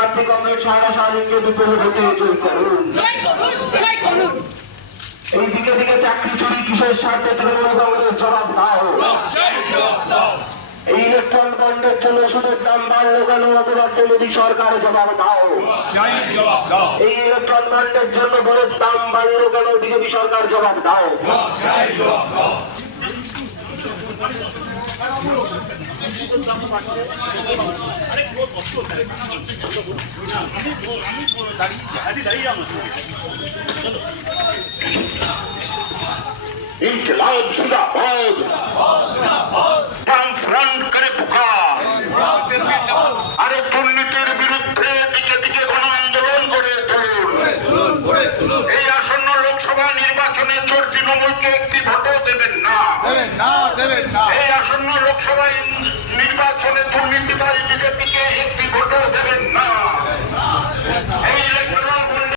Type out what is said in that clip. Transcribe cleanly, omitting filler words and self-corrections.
প্রার্থী কংগ্রেস সারা সারিকে বিপুল ভোটে জয় করুন। এইদিকে দিকে চাকরি চুরি কিসের স্বার্থে তৃণমূল কংগ্রেস জবাব দাও। এই ইলেকট্রন বন্ডের জন্য সুদের দাম বাড়লো কেন অপরাধ মোদী সরকার জবাব দাও। এই ইলেকট্রন বন্ডের জন্য বড়ের দাম বাড়লো কেন বিজেপি সরকার জবাব দাও। ইনকিলাব জিন্দাবাদ, ফ্রন্ট করে পুকার। আরে দুর্নীতির বিরুদ্ধে দিকে দিকে গণ আন্দোলন করে তুলুন। এই আসন্ন লোকসভা নির্বাচনে চোর তৃণমূলকে একটি ভোটও দেবেন না। এই আসন্ন লোকসভা নির্বাচনে